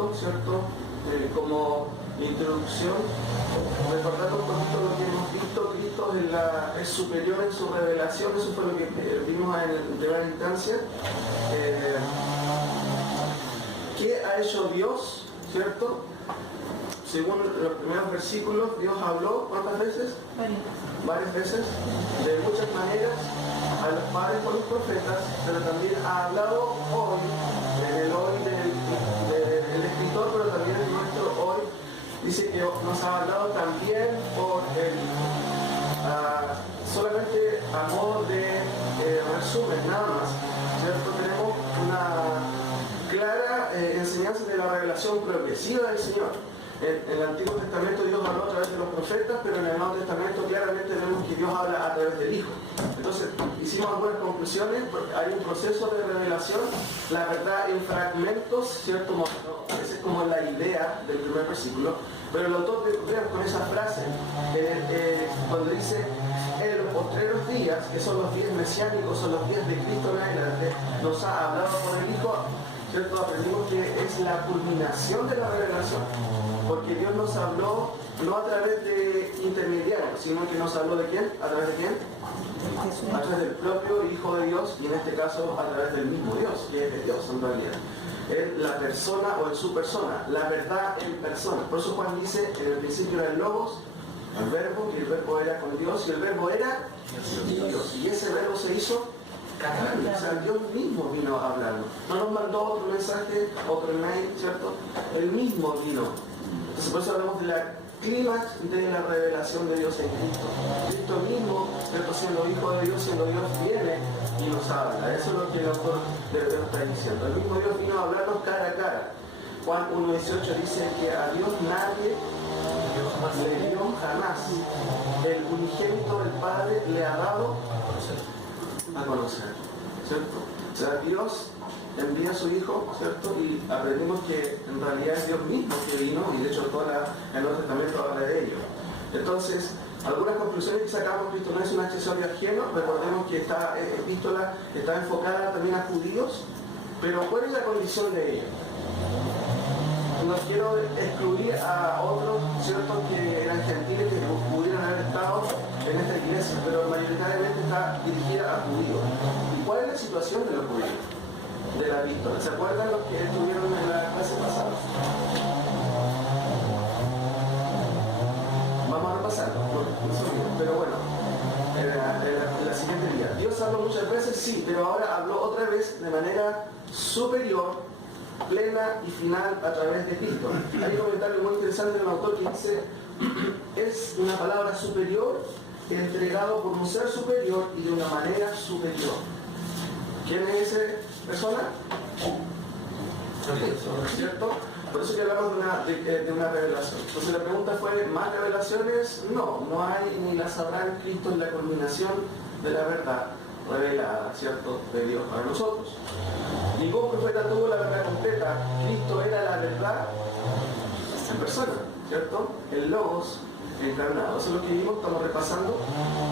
poquito, ¿cierto? Como introducción, recordando un poquito lo que hemos visto. Cristo es superior en su revelación, eso fue lo que vimos en primera instancia. ¿Qué ha hecho Dios? ¿Cierto? Según los primeros versículos, Dios habló, ¿cuántas veces? Varias veces, de muchas maneras, a los padres por los profetas, pero también ha hablado hoy, en el hoy del escritor, pero también en nuestro hoy. Dice que nos ha hablado también por solamente a modo de resumen, nada más, ¿cierto? Tenemos una clara enseñanza de la revelación progresiva del Señor. En el Antiguo Testamento Dios habló a través de los profetas, pero en el Nuevo Testamento claramente vemos que Dios habla a través del Hijo. Entonces, hicimos algunas conclusiones, porque hay un proceso de revelación, la verdad en fragmentos, ¿cierto? Esa es como la idea del primer versículo, pero el autor de Hebreos con esa frase, cuando dice, en los postreros días, que son los días mesiánicos, son los días de Cristo en adelante, nos ha hablado por el Hijo, ¿cierto? Aprendimos que es la culminación de la revelación, porque Dios nos habló no a través de intermediarios, sino que nos habló de quién, a través de quién, a través del propio Hijo de Dios, y en este caso a través del mismo Dios, que es de Dios en realidad. En la persona o en su persona, la verdad en persona. Por eso Juan dice, en el principio era el Logos, el verbo, y el verbo era con Dios, y el verbo era Dios, y ese verbo se hizo carne, o sea, Dios mismo vino a hablarnos. No nos mandó otro mensaje, otro email, ¿cierto? Él mismo vino. Entonces por eso hablamos de la clímax de la revelación de Dios en Cristo. Cristo mismo, ¿cierto? Siendo Hijo de Dios, siendo Dios, viene y nos habla. Eso es lo que el autor de Hebreos está diciendo. El mismo Dios vino a hablarnos cara a cara. Juan 1.18 dice que a Dios nadie le dio jamás. El unigénito del Padre le ha dado a conocer, ¿cierto? O sea, Dios envía a su Hijo, ¿cierto? Y aprendimos que en realidad es Dios mismo que vino, y de hecho el Nuevo Testamento habla de ello. Entonces, algunas conclusiones que sacamos: Cristo no es un accesorio ajeno. Recordemos que esta epístola está enfocada también a judíos, pero ¿cuál es la condición de ellos? No quiero excluir a otros, ¿cierto?, que eran gentiles, que pudieran haber estado en esta iglesia, pero mayoritariamente está dirigida a judíos. ¿Y cuál es la situación de los judíos de la epístola? ¿Se acuerdan los que estuvieron en la clase pasada? Vamos a repasarlo, pero bueno, en la siguiente día. Dios habló muchas veces, sí, pero ahora habló otra vez de manera superior, plena y final a través de Cristo. Hay un comentario muy interesante de un autor que dice: es una palabra superior entregado por un ser superior y de una manera superior. ¿Quién es esa persona? ¿Cierto? Por eso que hablamos de una revelación. Entonces la pregunta fue: ¿más revelaciones? No, no hay ni las habrá. Cristo es la culminación de la verdad revelada, ¿cierto?, de Dios para nosotros. Ningún profeta tuvo la verdad completa. Cristo era la verdad en persona, ¿cierto? El Logos encarnado. Eso es lo que vimos, estamos repasando.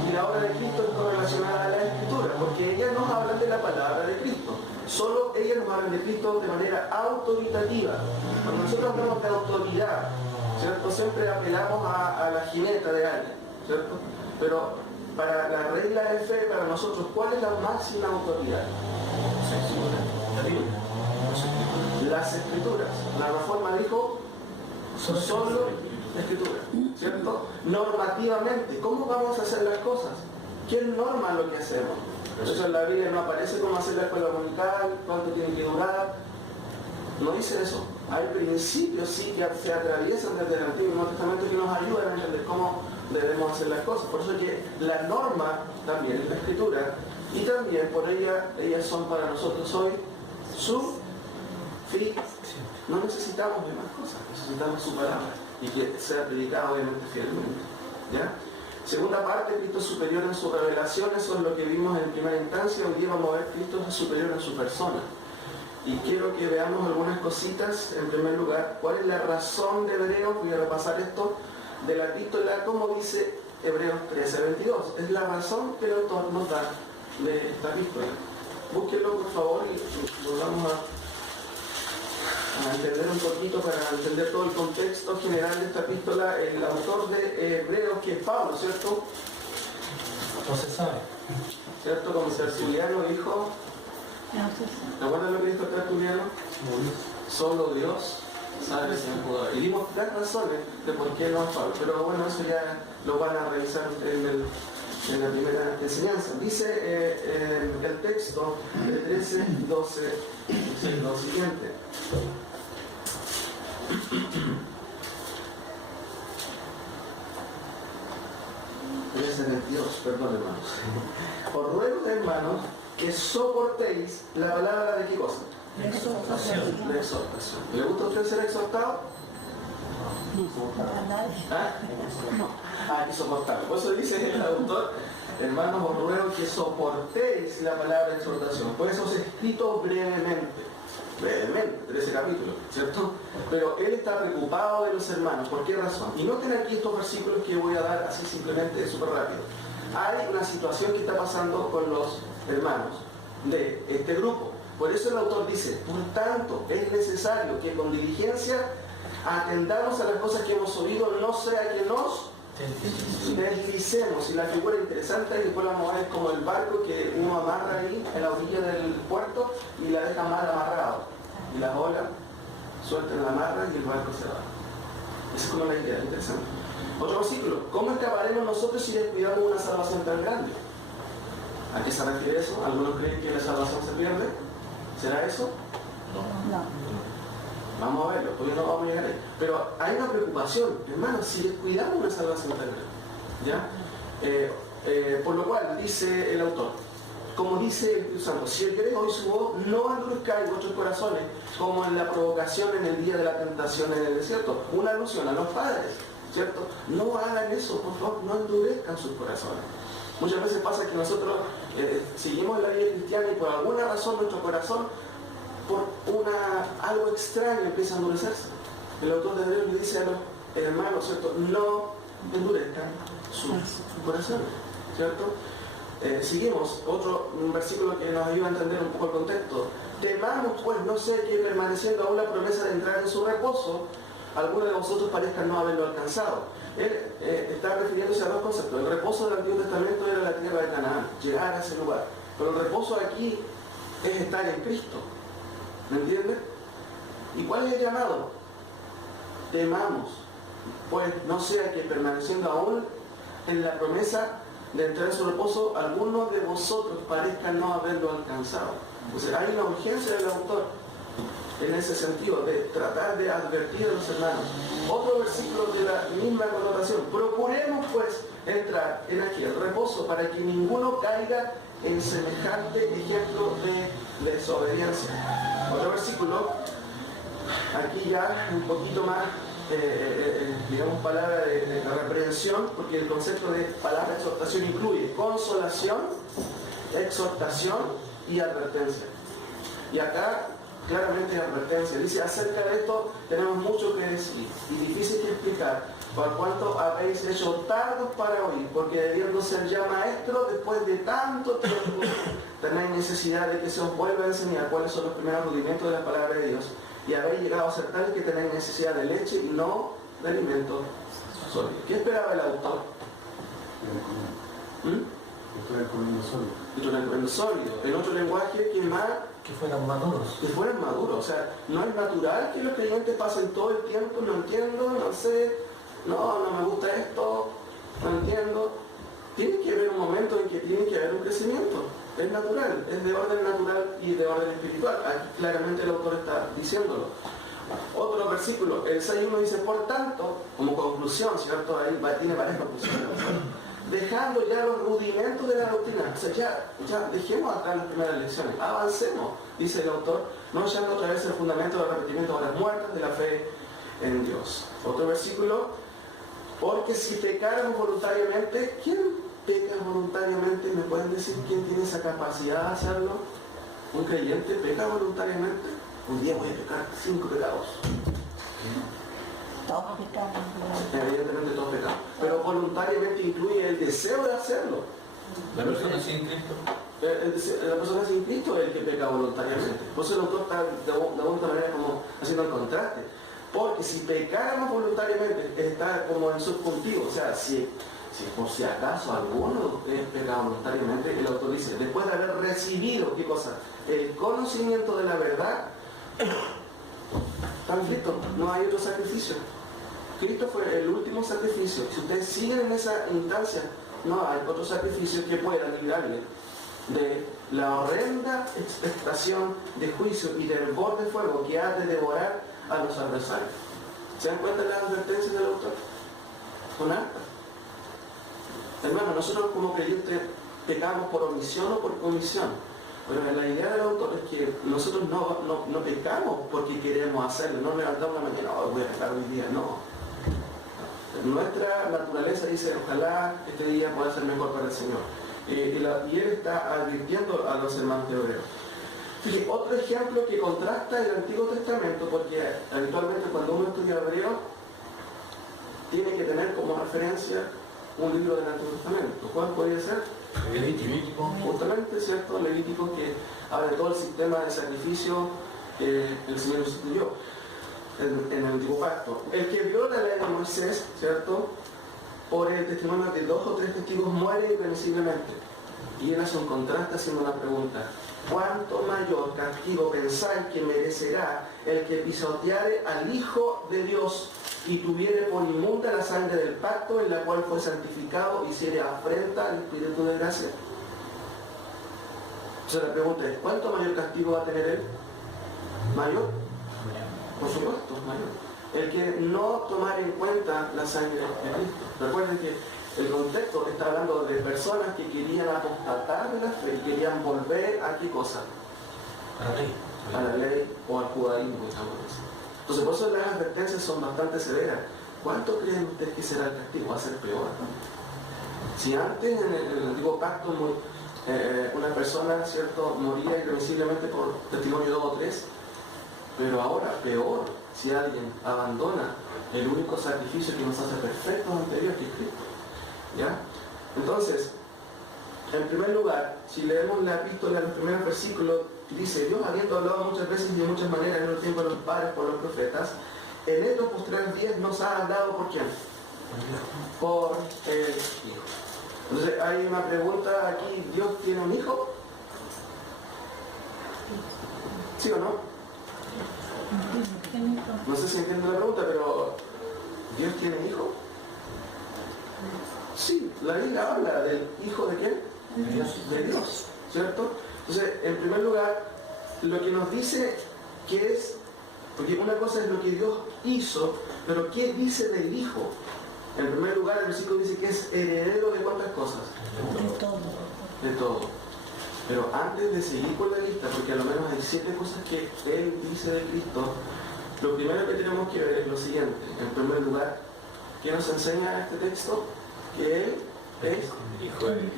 Y la obra de Cristo es correlacionada a la Escritura, porque ellas nos hablan de la palabra de Cristo. Solo ellas nos hablan de Cristo de manera autoritativa. Cuando nosotros hablamos de autoridad, ¿cierto?, siempre apelamos a la jineta de alguien, ¿cierto? Pero para la regla de fe, para nosotros, ¿cuál es la máxima autoridad? Las Escrituras. La Reforma dijo solo Escritura, ¿cierto? Normativamente, ¿cómo vamos a hacer las cosas? ¿Quién norma lo que hacemos? Eso en la Biblia no aparece cómo hacer la escuela dominical, cuánto tiene que durar. No dice eso. Hay principios sí que se atraviesan desde el Antiguo y Nuevo Testamento que nos ayudan a entender cómo debemos hacer las cosas. Por eso es que la norma también es la Escritura, y también por ellas son para nosotros hoy su fin. No necesitamos de más cosas, necesitamos su palabra y que sea predicada obviamente fielmente, ¿ya? Segunda parte, Cristo es superior en su revelación. Eso es lo que vimos en primera instancia. Hoy día vamos a ver Cristo es superior en su persona. Y quiero que veamos algunas cositas. En primer lugar, ¿cuál es la razón de Hebreos? Voy a repasar esto de la epístola, como dice Hebreos 13:22. Es la razón que el autor nos da de esta epístola. Búsquenlo por favor y volvamos a entender un poquito, para entender todo el contexto general de esta epístola, el autor de Hebreos, que es Pablo, ¿cierto? No se sabe. ¿Cierto? Como Tertuliano dijo, ¿te acuerdas lo que dijo Tertuliano? Solo Dios sabe si es jugador. Y dimos tres razones de por qué no es Pablo, pero bueno, eso ya lo van a revisar en la primera enseñanza. Dice el texto de 13, 12, dice lo siguiente. Dios, perdón, hermanos. Os ruego, hermanos, que soportéis la palabra de qué cosa. La exhortación. La exhortación. ¿Le gusta a usted ser exhortado? ¿Ah? Que soportar. Por eso dice el autor, hermanos, os ruego que soportéis la palabra de exhortación. Por eso os he escrito brevemente, 13 capítulos, ¿cierto? Pero él está preocupado de los hermanos. ¿Por qué razón? Y noten aquí estos versículos que voy a dar así simplemente súper rápido. Hay una situación que está pasando con los hermanos de este grupo. Por eso el autor dice, por tanto, es necesario que con diligencia atendamos a las cosas que hemos oído, no sea que nos deslicemos. Y la figura interesante que después vamos a ver es como el barco que uno amarra ahí en la orilla del puerto y la deja mal amarrado. Y las olas sueltan la amarra y el barco se va. Esa es como la idea, interesante. Otro versículo, ¿cómo escaparemos nosotros si descuidamos una salvación tan grande? ¿A qué se refiere eso? ¿Algunos creen que la salvación se pierde? ¿Será eso? No. Vamos a verlo, hoy no vamos a llegar ahí. Pero hay una preocupación, hermanos, si descuidamos una salvación tan grande. ¿Ya? Por lo cual, dice el autor, como dice el Espíritu Santo, si el griego hoy su voz, no endurezcáis vuestros corazones, como en la provocación en el día de la tentación en el desierto. Una alusión a los padres, ¿cierto? No hagan eso, por favor, no endurezcan sus corazones. Muchas veces pasa que nosotros seguimos la vida cristiana y por alguna razón nuestro corazón, por algo extraño, empieza a endurecerse. El autor de Hebreos le dice a los hermanos, ¿cierto? No endurezcan sus corazones, ¿cierto? Seguimos, un versículo que nos ayuda a entender un poco el contexto. Temamos pues, no sé, que permaneciendo aún la promesa de entrar en su reposo, algunos de vosotros parezcan no haberlo alcanzado. Él está refiriéndose a dos conceptos. El reposo del Antiguo Testamento era la tierra de Canaán, llegar a ese lugar. Pero el reposo aquí es estar en Cristo. ¿Me entiendes? ¿Y cuál es el llamado? Temamos, pues no sea que permaneciendo aún en la promesa de entrar en su reposo, algunos de vosotros parezcan no haberlo alcanzado. O sea, hay una urgencia del autor en ese sentido, de tratar de advertir a los hermanos. Otro versículo de la misma connotación. Procuremos pues entrar en aquí el reposo para que ninguno caiga en semejante ejemplo de desobediencia. Otro versículo, aquí ya un poquito más, digamos, palabra de reprensión, porque el concepto de palabra de exhortación incluye consolación, exhortación y advertencia. Y acá claramente advertencia. Dice, acerca de esto tenemos mucho que decir y difícil que explicar, por cuanto habéis hecho tardos para oír, porque debiendo ser ya maestros después de tanto tiempo, tenéis necesidad de que se os vuelva a enseñar cuáles son los primeros rudimentos de la palabra de Dios, y habéis llegado a ser tales que tenéis necesidad de leche y no de alimento sólido. ¿Qué esperaba el autor? Sólido. En otro lenguaje, ¿quién más? Que fueran maduros. Que fueran maduros. O sea, no es natural que los creyentes pasen todo el tiempo, no entiendo, no sé, no me gusta esto, no entiendo. Tiene que haber un momento en que tiene que haber un crecimiento. Es natural, es de orden natural y de orden espiritual. Aquí claramente el autor está diciéndolo. Otro versículo, el 6.1 dice, por tanto, como conclusión, ¿cierto? Ahí tiene varias conclusiones. Dejando ya los rudimentos de la doctrina, o sea, ya dejemos atrás las primeras lecciones, avancemos, dice el autor, no echando otra vez el fundamento del arrepentimiento de las muertas de la fe en Dios. Otro versículo, porque si pecáramos voluntariamente, ¿quién peca voluntariamente? ¿Me pueden decir quién tiene esa capacidad de hacerlo? ¿Un creyente peca voluntariamente? Un día voy a pecar 5 pecados. Todos pecamos. Evidentemente todos pecamos. Pero voluntariamente incluye el deseo de hacerlo. La persona sin Cristo La persona sin Cristo es el que peca voluntariamente. Por eso el autor está de alguna manera como haciendo el contraste. Porque si pecáramos voluntariamente, está como en subjuntivo. O sea, si por si acaso alguno peca voluntariamente, el autor dice, después de haber recibido, ¿qué cosa? El conocimiento de la verdad, están listos, no hay otro sacrificio. Cristo fue el último sacrificio. Si ustedes siguen en esa instancia, no hay otro sacrificio que pueda librarle de la horrenda expectación de juicio y de hervor de fuego que ha de devorar a los adversarios. ¿Se dan cuenta de las advertencias del autor? Son altas. Hermano, nosotros como creyentes pecamos por omisión o por comisión. Pero la idea del autor es que nosotros no pecamos porque queremos hacerlo, no levantamos la mañana, oh, voy a pecar hoy día, no. Nuestra naturaleza dice, ojalá este día pueda ser mejor para el Señor. Y él está advirtiendo a los hermanos de Hebreos. Fíjate, otro ejemplo que contrasta el Antiguo Testamento, porque habitualmente cuando uno estudia Hebreo, tiene que tener como referencia un libro del Antiguo Testamento. ¿Cuál podría ser? Levítico. Justamente, ¿cierto? Levítico, que habla de todo el sistema de sacrificio que el Señor instituyó en el Antiguo Pacto. El que viola la ley de Moisés, ¿cierto? Por el testimonio de 2 o 3 testigos muere irremisiblemente. Y él hace un contraste haciendo una pregunta. ¿Cuánto mayor castigo pensáis que merecerá el que pisoteare al Hijo de Dios y tuviere por inmunda la sangre del pacto en la cual fue santificado y hiciere afrenta al Espíritu de gracia? Entonces la pregunta es, ¿cuánto mayor castigo va a tener él? ¿Mayor? Por supuesto, mayor. El que no tomar en cuenta la sangre de Cristo. Recuerden que el contexto está hablando de personas que querían apostatar de la fe y querían volver a ¿qué cosa? A la ley o al judaísmo, digamos así. Entonces, por eso las advertencias son bastante severas. ¿Cuánto creen ustedes que será el castigo? Va a ser peor. Si antes en el antiguo pacto una persona, ¿cierto?, moría irremisiblemente por testimonio de 2 o 3, pero ahora peor si alguien abandona el único sacrificio que nos hace perfectos ante Dios, que es Cristo. ¿Ya? Entonces, en primer lugar, si leemos la epístola, los primeros versículos, dice, Dios habiendo hablado muchas veces y de muchas maneras en el tiempo de los padres por los profetas, en estos postreros días nos ha hablado ¿por quién? Por el Hijo. Entonces hay una pregunta aquí, ¿Dios tiene un hijo? ¿Sí o no? No sé si entiendo la pregunta, pero ¿Dios tiene hijo? Sí, la Biblia habla del hijo de quién? De Dios, ¿cierto? Entonces, en primer lugar, lo que nos dice que es, porque una cosa es lo que Dios hizo, pero ¿qué dice del hijo? En primer lugar, el versículo dice que es heredero de cuántas cosas? De todo. De todo. Pero antes de seguir con la lista, porque a lo menos hay 7 cosas que él dice de Cristo, lo primero que tenemos que ver es lo siguiente. En primer lugar, ¿qué nos enseña este texto? Que él es Hijo de Dios.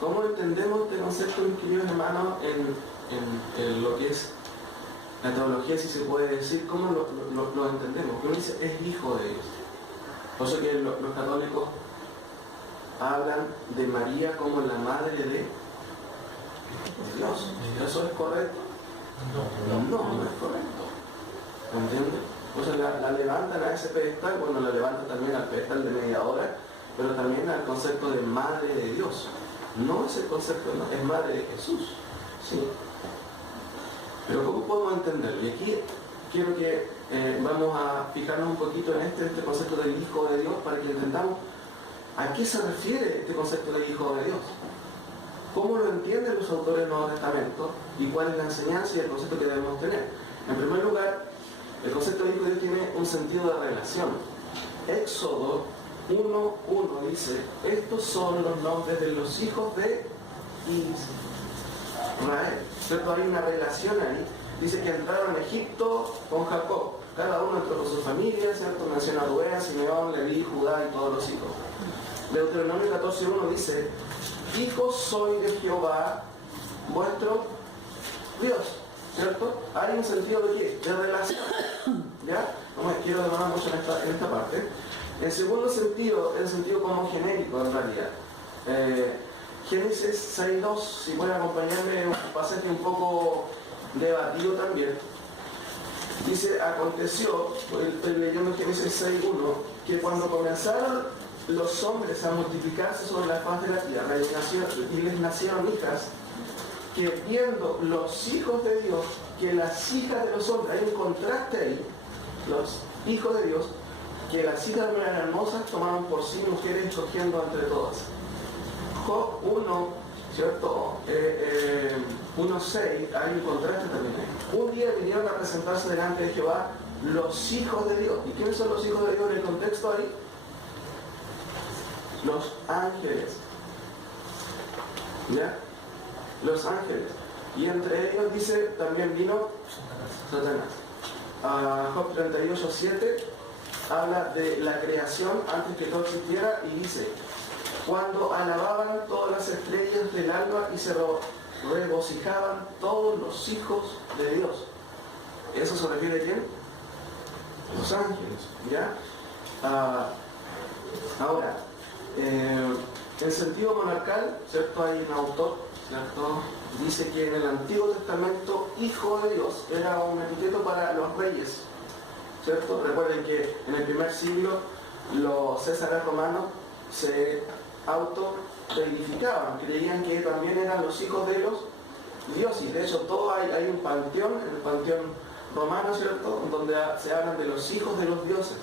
¿Cómo entendemos este concepto, mis queridos hermanos, en lo que es la teología, si se puede decir? ¿Cómo lo entendemos? Que uno dice, es hijo de Dios. Por eso que los católicos hablan de María como la madre de Dios. ¿Eso es correcto? No es correcto. ¿Entiendes? Entonces la levantan a ese pedestal, bueno, la levantan también al pedestal de mediadora, pero también al concepto de madre de Dios. No es el concepto, no, es madre de Jesús. Sí. Pero ¿cómo podemos entenderlo? Y aquí quiero que vamos a fijarnos un poquito en este concepto del Hijo de Dios para que entendamos a qué se refiere este concepto del Hijo de Dios. ¿Cómo lo entienden los autores del Nuevo Testamento y cuál es la enseñanza y el concepto que debemos tener? En primer lugar, el concepto del Hijo de Dios tiene un sentido de relación. Éxodo 1:1 dice, estos son los nombres de los hijos de Israel. ¿Cierto? Hay una relación ahí. Dice que entraron a Egipto con Jacob. Cada uno entró con su familia, ¿cierto? Menciona a Rubén, Simeón, Leví, Judá y todos los hijos. Deuteronomio 14:1 dice, hijos soy de Jehová, vuestro Dios. ¿Cierto? Hay un sentido de qué? De relación. ¿Ya? No me quiero demorar mucho en esta parte. En segundo sentido, el sentido como genérico en realidad. Génesis 6.2, si pueden acompañarme, un pasaje un poco debatido también. Dice, aconteció, estoy leyendo Génesis 6.1, que cuando comenzaron los hombres a multiplicarse sobre la faz de la tierra y les nacieron hijas, que viendo los hijos de Dios, que las hijas de los hombres, hay un contraste ahí, los hijos de Dios, que las hijas no eran hermosas, tomaron por sí mujeres escogiendo entre todas. Job 1, ¿cierto? 1.6, hay un contraste también ahí. Un día vinieron a presentarse delante de Jehová los hijos de Dios. ¿Y quiénes son los hijos de Dios en el contexto ahí? Los ángeles. ¿Ya? Los ángeles. Y entre ellos dice, también vino Satanás. Job 38.7 habla de la creación antes que todo existiera y dice, cuando alababan todas las estrellas del alba y se regocijaban todos los hijos de Dios. ¿Eso se refiere a quién? Los ángeles, ¿ya? Ahora, en sentido monarcal, ¿cierto? Hay un autor, ¿cierto? Dice que en el Antiguo Testamento, hijo de Dios era un epíteto para los reyes, ¿cierto? Recuerden que en el primer siglo los césares romanos se auto-reificaban, creían que también eran los hijos de los dioses. De hecho, todo hay un panteón, el panteón romano, ¿cierto?, donde se hablan de los hijos de los dioses.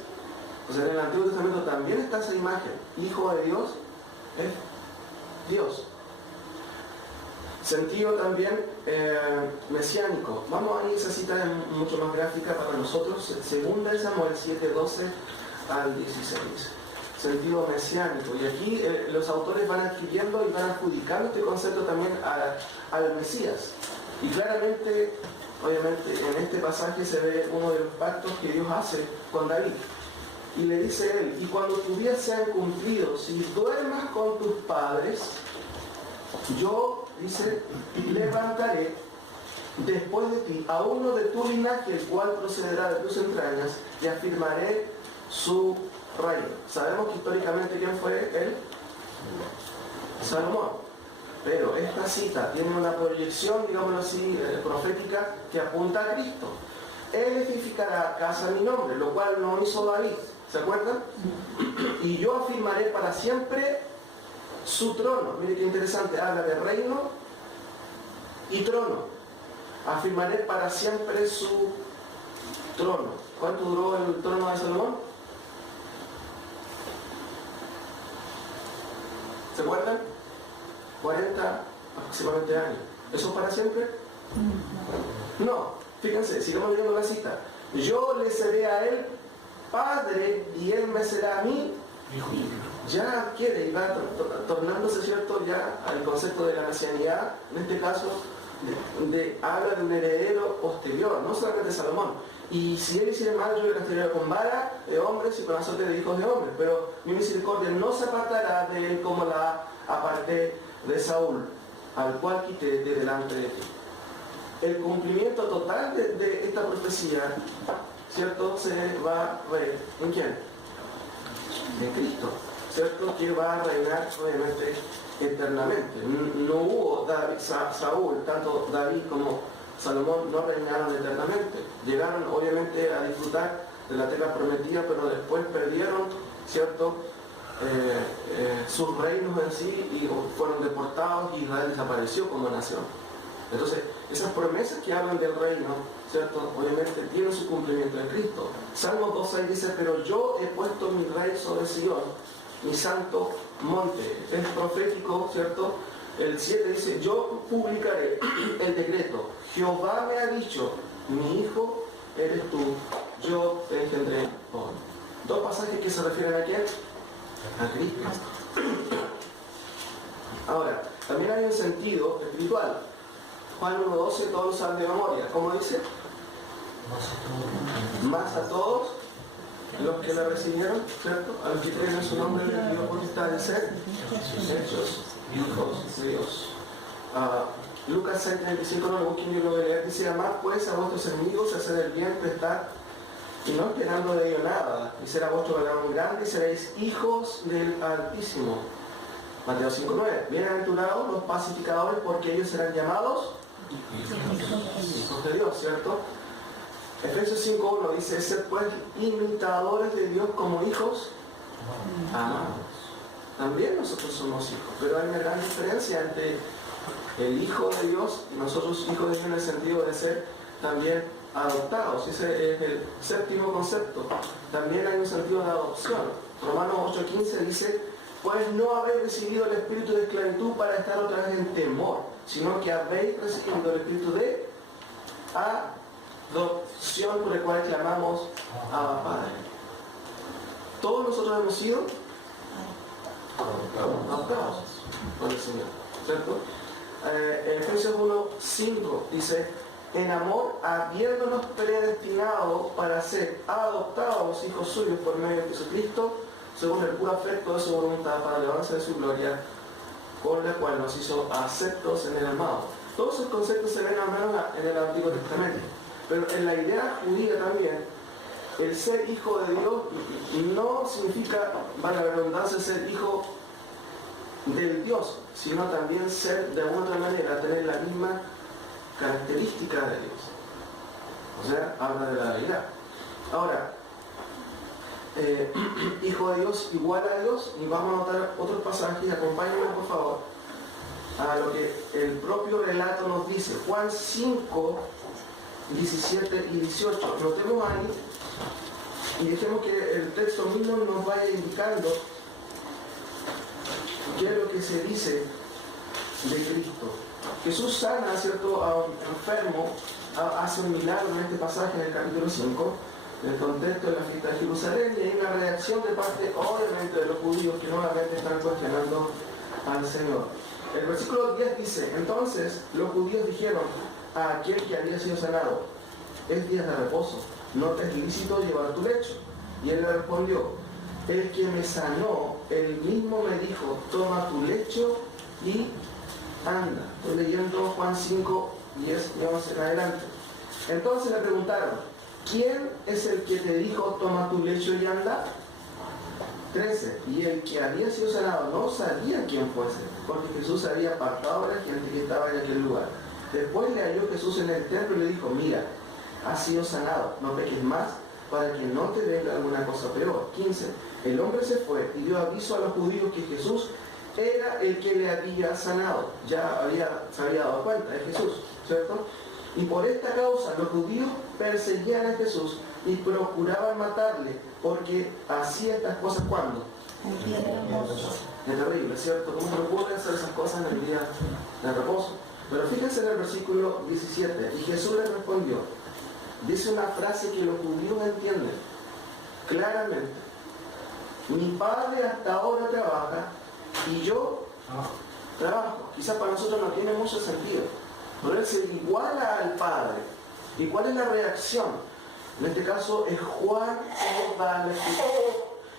O sea, en el Antiguo Testamento también está esa imagen, hijo de Dios es Dios. Sentido también mesiánico. Vamos a ir, esa cita es mucho más gráfica para nosotros, 2 Samuel 7:12 al 16. Sentido mesiánico. Y aquí los autores van adquiriendo y van adjudicando este concepto también al Mesías. Y claramente, obviamente, en este pasaje se ve uno de los pactos que Dios hace con David. Y le dice él, y cuando tus días sean cumplidos, si duermas con tus padres, yo, dice, levantaré después de ti a uno de tu linaje, el cual procederá de tus entrañas, y afirmaré su reino. Sabemos que históricamente quién fue él, Salomón, pero esta cita tiene una proyección, digámoslo así, profética que apunta a Cristo. Él edificará casa a mi nombre, lo cual no hizo David, ¿se acuerdan? Y yo afirmaré para siempre su trono. Mire qué interesante, habla de reino y trono. Afirmaré para siempre su trono. ¿Cuánto duró el trono de Salomón? ¿Se acuerdan? 40 aproximadamente años. ¿Eso es para siempre? No. Fíjense, sigamos leyendo la cita. Yo le seré a él padre y él me será a mí. Ya adquiere y va tornándose, ¿cierto?, ya al concepto de la mesianidad, en este caso, habla de un heredero posterior, no solamente de Salomón. Y si él hiciera mal, yo le castigaría con vara de hombres y con azote de hijos de hombres. Pero mi misericordia no se apartará de él como la aparté de Saúl, al cual quité de delante de ti. El cumplimiento total de esta profecía, ¿cierto?, se va a ver ¿en quién? En Cristo, ¿cierto?, que va a reinar obviamente eternamente. No hubo Saúl, tanto David como Salomón no reinaron eternamente. Llegaron obviamente a disfrutar de la tierra prometida, pero después perdieron, ¿cierto?, sus reinos en sí y fueron deportados y Israel desapareció como nación. Entonces, esas promesas que hablan del reino, ¿cierto?, obviamente tienen su cumplimiento en Cristo. Salmo 2.6 dice, pero yo he puesto mi rey sobre Sion, mi santo monte. Es profético, ¿cierto? El 7 dice, yo publicaré el decreto. Jehová me ha dicho, mi hijo eres tú, yo te engendré hoy. Dos pasajes que se refieren a quién? A Cristo. Ahora, también hay un sentido espiritual. Juan 1.12, todos lo saben de memoria. ¿Cómo dice? Más a todos los que la recibieron, ¿cierto? A los que creen en su nombre, les dio potestad de ser hechos hijos de Dios. Lucas 6.35, no lo busquen, yo lo voy a leer. Dice, amad pues a vuestros enemigos, hacer el bien, prestar, y no esperando de ello nada, y será vuestro galardón grande, y seréis hijos del Altísimo, Mateo 5:9. Bienaventurados los pacificadores, porque ellos serán llamados hijos de Dios, ¿cierto? Efesios 5:1 dice: sed pues imitadores de Dios como hijos amados. También nosotros somos hijos, pero hay una gran diferencia entre el hijo de Dios y nosotros hijos de Dios en el sentido de ser también adoptados. Ese es el séptimo concepto. También hay un sentido de adopción. Romanos 8:15 dice: pues no habéis recibido el espíritu de esclavitud para estar otra vez en temor, sino que habéis recibido el espíritu de adopción, por el cual clamamos Abba Padre. Todos nosotros hemos sido adoptados por el Señor, ¿cierto? Efesios 1:5 dice: en amor, habiéndonos predestinado para ser adoptados hijos suyos por medio de Jesucristo, según el puro afecto de su voluntad, para la alabanza de su gloria, con la cual nos hizo aceptos en el amado. Todos esos conceptos se ven al menos en el Antiguo Testamento, pero en la idea judía también, el ser hijo de Dios no significa, para la redundancia, ser hijo del Dios, sino también ser de alguna otra manera, tener la misma característica de Dios. O sea, habla de la deidad. Ahora, hijo de Dios igual a Dios, y vamos a notar otros pasajes. Acompáñenme por favor a lo que el propio relato nos dice. Juan 5, 17 y 18. Notemos ahí y dejemos que el texto mismo nos vaya indicando qué es lo que se dice de Cristo. Jesús sana, ¿cierto?, a un enfermo, hace un milagro en este pasaje en el capítulo 5, en el contexto de la fiesta de Jerusalén, y hay una reacción de parte, obviamente, de los judíos que nuevamente están cuestionando al Señor. El versículo 10 dice: entonces los judíos dijeron a aquel que había sido sanado: es día de reposo, no te es lícito llevar tu lecho. Y él le respondió: el que me sanó, él mismo me dijo: toma tu lecho y anda. Estoy leyendo Juan 5, 10 y 11 en adelante. Entonces le preguntaron: ¿quién es el que te dijo toma tu lecho y anda? 13. Y el que había sido sanado no sabía quién fuese, porque Jesús había apartado a la gente que estaba en aquel lugar. Después le halló Jesús en el templo y le dijo: mira, has sido sanado, no peques más, para que no te venga alguna cosa peor. 15. El hombre se fue y dio aviso a los judíos que Jesús era el que le había sanado. Ya se había dado cuenta de Jesús, ¿cierto? Y por esta causa los judíos perseguían a Jesús y procuraban matarle, porque hacía estas cosas cuando. Es terrible, ¿cierto? ¿Cómo no pueden hacer esas cosas en el día de reposo? Pero fíjense en el versículo 17. Y Jesús les respondió. Dice una frase que los judíos entienden claramente: mi Padre hasta ahora trabaja y yo trabajo. Quizás para nosotros no tiene mucho sentido, pero él se iguala al Padre. ¿Y cuál es la reacción? En este caso es Juan que da la explicación.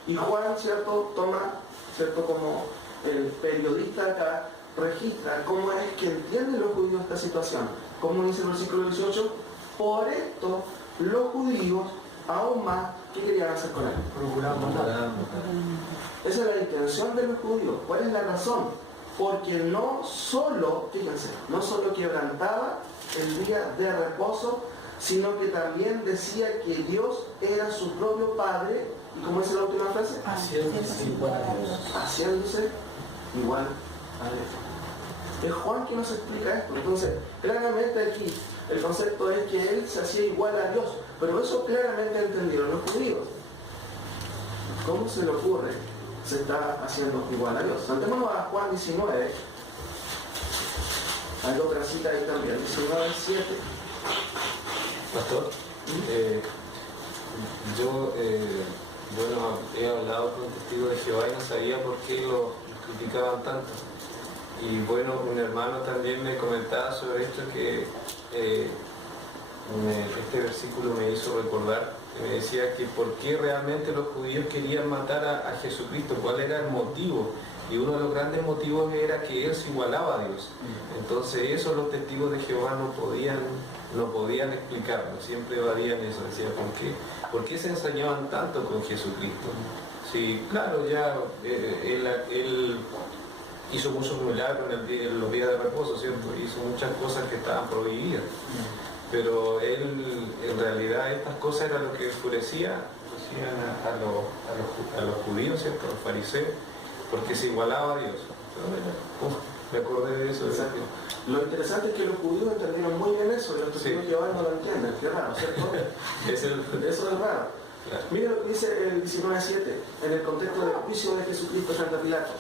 Y Juan, ¿cierto?, toma, ¿cierto?, como el periodista acá, registra cómo es que entienden los judíos esta situación. Como dice el versículo 18: por esto los judíos aún más, ¿qué querían hacer con él? Procuramos matar. Esa es la intención de los judíos. ¿Cuál es la razón? Porque no solo, fíjense, no solo quebrantaba el día de reposo, sino que también decía que Dios era su propio Padre. ¿Y cómo es la última frase? Haciéndose igual a Dios. Haciéndose igual a Dios. Es Juan que nos explica esto. Entonces, claramente aquí el concepto es que él se hacía igual a Dios, pero eso claramente entendieron los judíos. ¿Cómo se le ocurre? Se está haciendo igual a Dios. Saltémonos a Juan 19. Hay otra cita ahí también, 19:7. Pastor, yo he hablado con testigos de Jehová y no sabía por qué lo criticaban tanto. Y bueno, un hermano también me comentaba sobre esto, que este versículo me hizo recordar, que me decía que por qué realmente los judíos querían matar a Jesucristo, cuál era el motivo. Y uno de los grandes motivos era que él se igualaba a Dios. Entonces eso los testigos de Jehová no podían explicarlo, siempre evadían eso. Decían: ¿por qué se ensañaban tanto con Jesucristo? Sí, claro, ya él hizo muchos milagros en los días de reposo, ¿cierto? Hizo muchas cosas que estaban prohibidas. Pero él, en realidad, estas cosas eran lo que enfurecía a los judíos, ¿cierto? A los fariseos, porque se igualaba a Dios. Me acordé de eso. Exacto. Lo interesante es que los judíos entendieron muy bien eso, y los testigos de Jehová no lo entienden. Qué raro, ¿cierto? Eso es raro. Claro. Mira lo que dice el 19:7, en el contexto del juicio de Jesucristo frente a Pilato.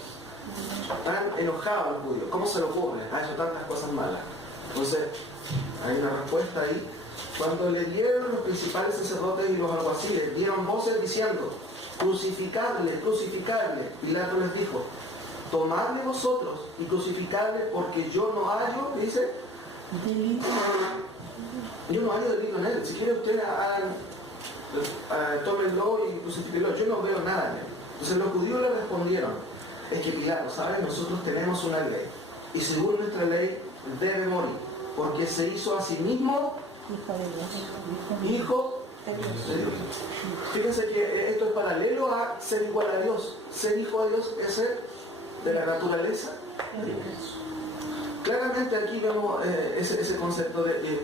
Están enojados los judíos. ¿Cómo se lo ocurre? Ha hecho tantas cosas malas. Entonces, hay una respuesta ahí. Cuando le dieron los principales sacerdotes y los alguaciles, dieron voces diciendo, crucificadle, crucificadle. Pilato les dijo, tomadle vosotros y crucificadle, porque yo no hallo, dice, yo no hallo delito en él. Si quiere usted tómenlo y crucifíquenlo, yo no veo nada en él. Entonces los judíos le respondieron, es que Pilato, ¿sabes? Nosotros tenemos una ley, y según nuestra ley debe morir, porque se hizo a sí mismo hijo de Dios. Fíjense que esto es paralelo a ser igual a Dios. Ser hijo de Dios es ser de la naturaleza de Dios. Claramente aquí vemos ese concepto de que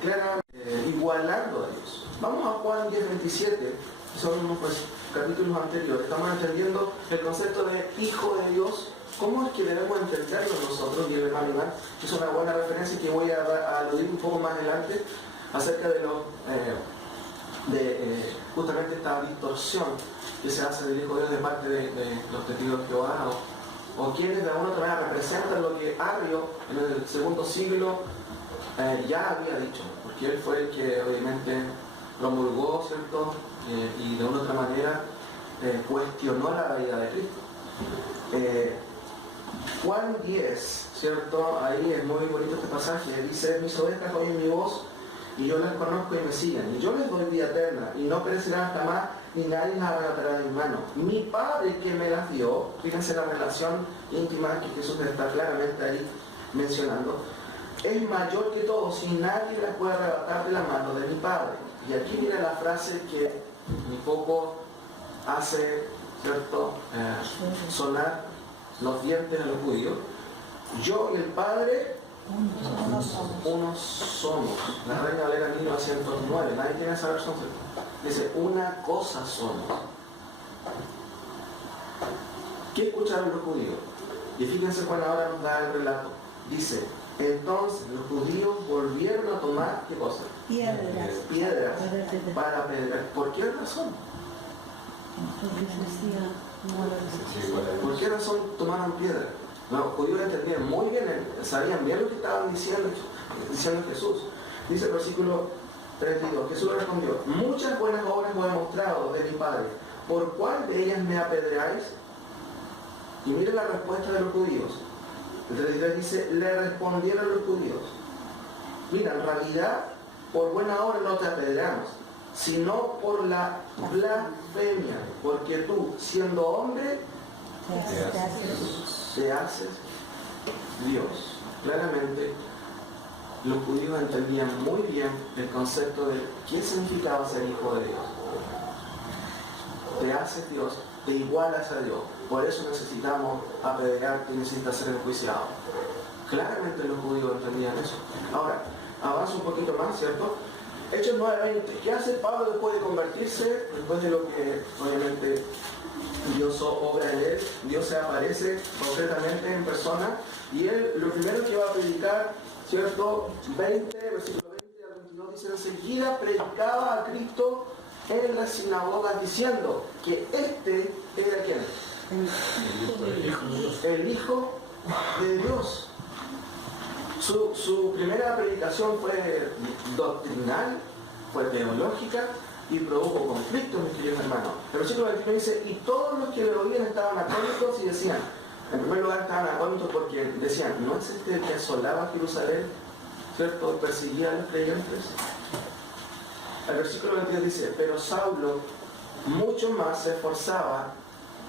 claramente igualando a Dios. Vamos a Juan 10:27, son unos capítulos anteriores. Estamos entendiendo el concepto de hijo de Dios. ¿Cómo es que debemos entenderlo nosotros? Y el hermano Iván hizo una buena referencia que voy a aludir un poco más adelante acerca de justamente esta distorsión que se hace del Hijo de Dios de parte de los testigos de Jehová o quienes de alguna manera representan lo que Arrio en el segundo siglo ya había dicho, porque él fue el que obviamente promulgó, ¿cierto? Y de una otra manera cuestionó la deidad de Cristo. Juan 10, ¿cierto? Ahí es muy bonito este pasaje. Dice, mis ovejas oyen mi voz y yo las conozco y me siguen. Y yo les doy vida eterna y no perecerán jamás ni nadie las arrebatará de mi mano. Mi Padre que me las dio, fíjense la relación íntima que Jesús está claramente ahí mencionando, es mayor que todos y nadie las puede arrebatar de la mano de mi Padre. Y aquí viene la frase que un poco hace, ¿cierto? Sonar los dientes a los judíos. Yo y el Padre unos somos. La Reina Valera 1909, nadie tiene esa versión. Dice, una cosa somos. ¿Qué escucharon los judíos? Y fíjense cuando ahora nos da el relato. Dice, entonces los judíos volvieron a tomar, ¿qué cosa? Piedras para apedrear. ¿Por qué razón? ¿Por qué razón tomaron piedra? Los judíos entendían muy bien, sabían bien lo que estaban diciendo Jesús. Dice el versículo 32, Jesús le respondió, muchas buenas obras os he mostrado de mi Padre, ¿por cuál de ellas me apedreáis? Y miren la respuesta de los judíos. El 33 dice, le respondieron los judíos, mira, en realidad, por buena obra no te apedreamos, sino por la blasfemia, porque tú, siendo hombre, te haces Dios. Claramente, los judíos entendían muy bien el concepto de qué significaba ser hijo de Dios. Te haces Dios, te igualas a Dios. Por eso necesitamos apedrearte y necesitas ser enjuiciado. Claramente los judíos entendían eso. Ahora, avanza un poquito más, ¿cierto? Hechos 9:20. ¿Qué hace Pablo después de convertirse? Después de lo que obviamente Dios obra en él, Dios se aparece concretamente en persona y él lo primero que va a predicar, ¿cierto? 20, versículo 20 al 22 dice, enseguida predicaba a Cristo en las sinagogas diciendo que este era ¿quién? El Hijo de Dios. Su primera predicación fue doctrinal, fue teológica y produjo conflictos, mis queridos hermanos. El versículo 21 dice, y todos los que le oían estaban atónitos y decían, en primer lugar estaban atónitos porque decían, ¿no es este el que asolaba Jerusalén, ¿cierto? Y perseguía a los creyentes. El versículo 22 dice, pero Saulo mucho más se esforzaba,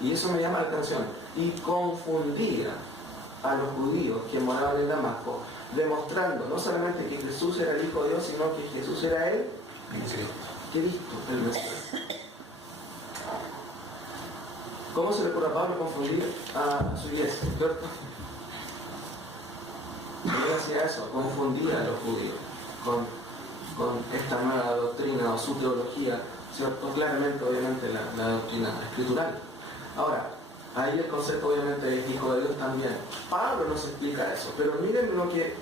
y eso me llama la atención, y confundía a los judíos que moraban en Damasco, demostrando no solamente que Jesús era el Hijo de Dios, sino que Jesús era él, Cristo, el Mesías. ¿Cómo se le ocurre a Pablo confundir a su iglesia? ¿Cierto? Él hacía eso, confundía a los judíos con esta nueva doctrina o su teología, ¿cierto? Claramente, obviamente, la doctrina escritural. Ahora, ahí el concepto, obviamente, es hijo de Dios también. Pablo nos explica eso, pero miren lo que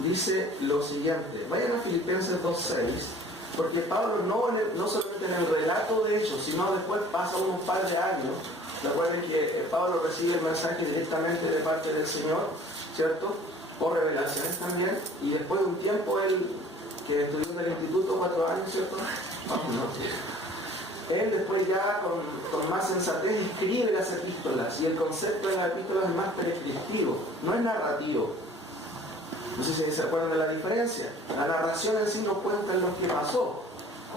dice lo siguiente. Vayan a Filipenses 2:6, porque Pablo no solamente en el relato de Hechos, sino después pasa unos par de años. Recuerden que Pablo recibe el mensaje directamente de parte del Señor, ¿cierto? Por revelaciones también, y después de un tiempo él, que estudió en el instituto 4 años, ¿cierto? Él después ya con más sensatez escribe las epístolas, y el concepto de las epístolas es más prescriptivo, no es narrativo. No sé si se acuerdan de la diferencia. La narración en sí nos cuenta lo que pasó,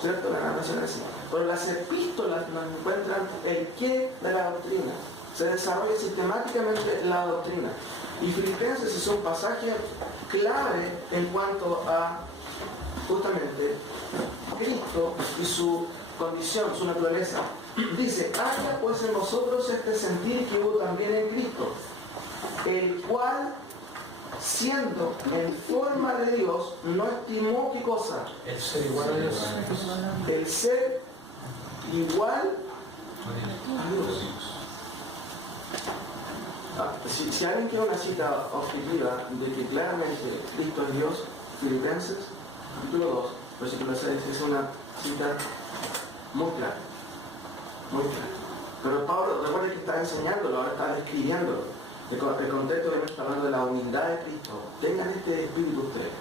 ¿cierto? La narración en sí. Pero las epístolas nos encuentran el qué de la doctrina. Se desarrolla sistemáticamente la doctrina. Y Filipenses es un pasaje clave en cuanto a justamente Cristo y su condición, su naturaleza. Dice, haya pues en nosotros este sentir que hubo también en Cristo, el cual, siendo en forma de Dios, no estimó ¿qué cosa? El ser igual a Dios. El ser igual a Dios. Si alguien quiere una cita objetiva de que claramente Cristo es Dios, Filipenses, capítulo 2, versículo 6, es una cita muy clara. Muy clara. Pero Pablo, recuerden que está enseñándolo, ahora está describiéndolo. El contexto obviamente está hablando de la humildad de Cristo. Tengan este espíritu ustedes.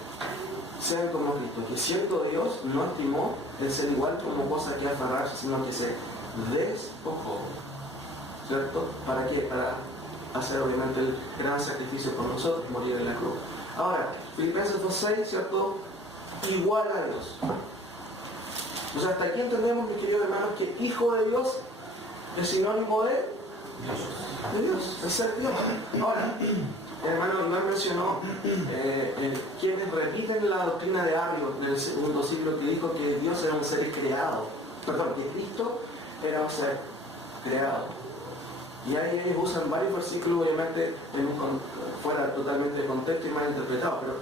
Sean como Cristo, que siendo Dios no estimó el ser igual como cosa que aferrarse, sino que se despojó. ¿Cierto? ¿Para qué? Para hacer obviamente el gran sacrificio por nosotros, morir en la cruz. Ahora, Filipenses 2:6, ¿cierto? Igual a Dios. O sea, hasta aquí entendemos, mis queridos hermanos, que hijo de Dios es sinónimo de Dios, de ser Dios. Ahora, el hermano no mencionó quienes repiten la doctrina de Arrio del segundo siglo, que dijo que Dios era un ser creado, perdón, que Cristo era un ser creado. Y ahí ellos usan varios versículos, obviamente, fuera totalmente de contexto y mal interpretado, pero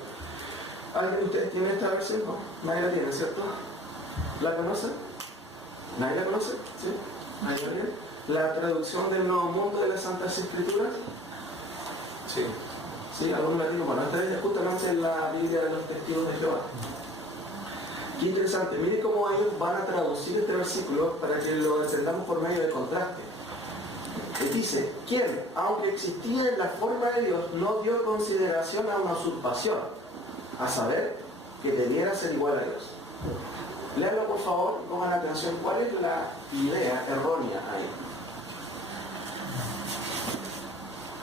¿alguien de ustedes tiene esta versión? No, nadie la tiene, ¿cierto? ¿La conoce? ¿Nadie la conoce? ¿Sí? ¿Nadie la tiene? ¿La traducción del Nuevo Mundo de las Santas Escrituras? Sí. ¿Sí? ¿Algún latino? Bueno, esta es justamente la Biblia de los Testigos de Jehová. Qué interesante, mire cómo ellos van a traducir este versículo para que lo entendamos por medio de contraste. Dice, quien, aunque existía en la forma de Dios, no dio consideración a una usurpación, a saber, que debiera ser igual a Dios. Léanlo por favor, pongan atención, ¿cuál es la idea errónea ahí?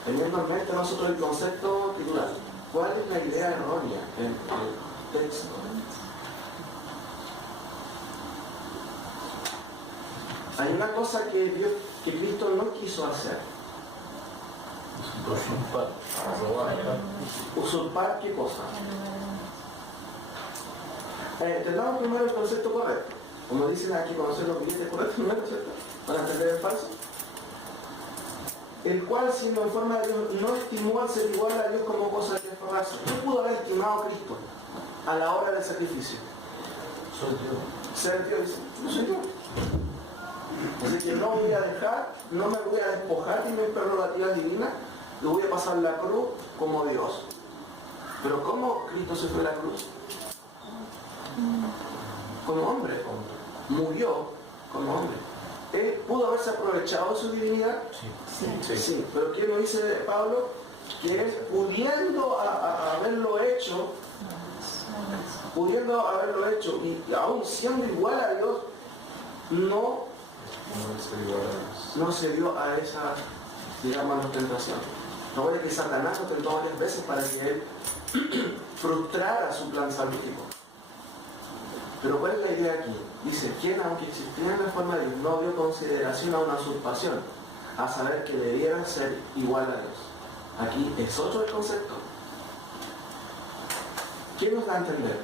Teniendo en mente nosotros el concepto titular, ¿cuál es la idea errónea en el texto? Hay una cosa que Cristo no quiso hacer. ¿Usurpar qué cosa? Entendamos primero el concepto correcto. Como dicen, hay que conocer los billetes correctos primero, ¿cierto? Para entender el falso. El cual, siendo en forma de Dios, no estimó al ser igual a Dios como cosa que aferrarse. ¿Qué pudo haber estimado Cristo a la hora del sacrificio? Soy Dios. Ser Dios, dice, no soy Dios. Así que no voy a dejar, no me voy a despojar de mis prerrogativas divinas, lo voy a pasar la cruz como Dios. Pero ¿cómo Cristo se fue a la cruz? Como hombre. Murió como hombre. ¿Él pudo haberse aprovechado de su divinidad? Sí. Pero ¿qué nos dice Pablo? Que él, pudiendo haberlo hecho, y aún siendo igual a Dios, no se dio a esa, digamos, tentación. No puede que Satanás lo tentó varias veces para que él frustrara su plan salvífico. Pero ¿cuál es la idea aquí? Dice, quien aunque existía en la forma de Dios, no dio consideración a una usurpación, a saber que debiera ser igual a Dios. Aquí es otro el concepto. ¿Quién nos da a entender?